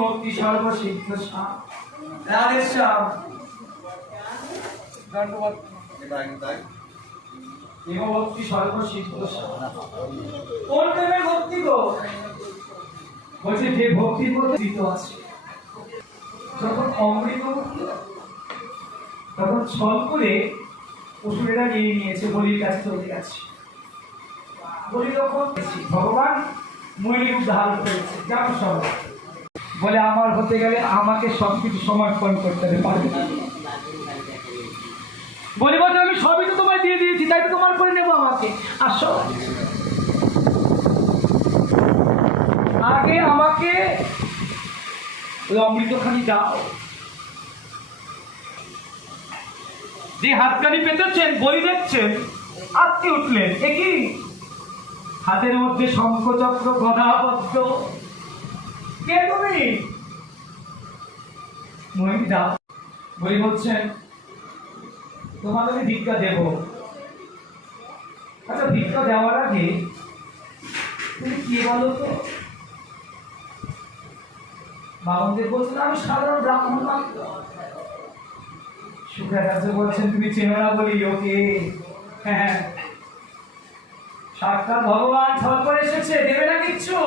ভক্তি সর্বসিদ্ধ শ্যাম রাধে শ্যাম ভক্তি সর্বসিদ্ধ শ্যাম। কোন প্রেমের ভক্তি গো? বলছে যে ভক্তির মধ্যে দিত আছে। যখন অমৃত তখন ছল করে অসুরেরা নিয়ে নিয়েছে, বলির কাছে চলে গেছে। বলি তখন ভগবান ময়ূরী ধারণ করেছে, যেমন সব বলে আমার হতে গেলে আমাকে সবকিছু সমর্পণ করতে হবে, পারবে না। বলি বলতে আমি সবই তো তোমায় দিয়ে দিয়েছি, তাই তো তোমার করে নেবো আমাকে। আসো আগে আমাকে ওই অমৃতখানি দাও। যে হাতখানি পেতেছেন, বলি দেখছেন, আটকে উঠলেন। একই হাতের মধ্যে শঙ্খচক্র গদাবদ্ধ। কে তুমি? মহিম দাও। বলি বলছেন তোমাকে আমি ভিক্ষা দেব। আচ্ছা, ভিক্ষা দেওয়ার আগে তুমি কি বলো তো? বামনদেব বলছেন আমি সাধারণ ব্রাহ্মণ মাত্র। শুক্রাচার্য বলছেন তুমি চেনো না বলি ওকে। হ্যাঁ, সাক্ষাৎ ভগবান ছল করে এসেছে, দেবে না কিচ্ছু।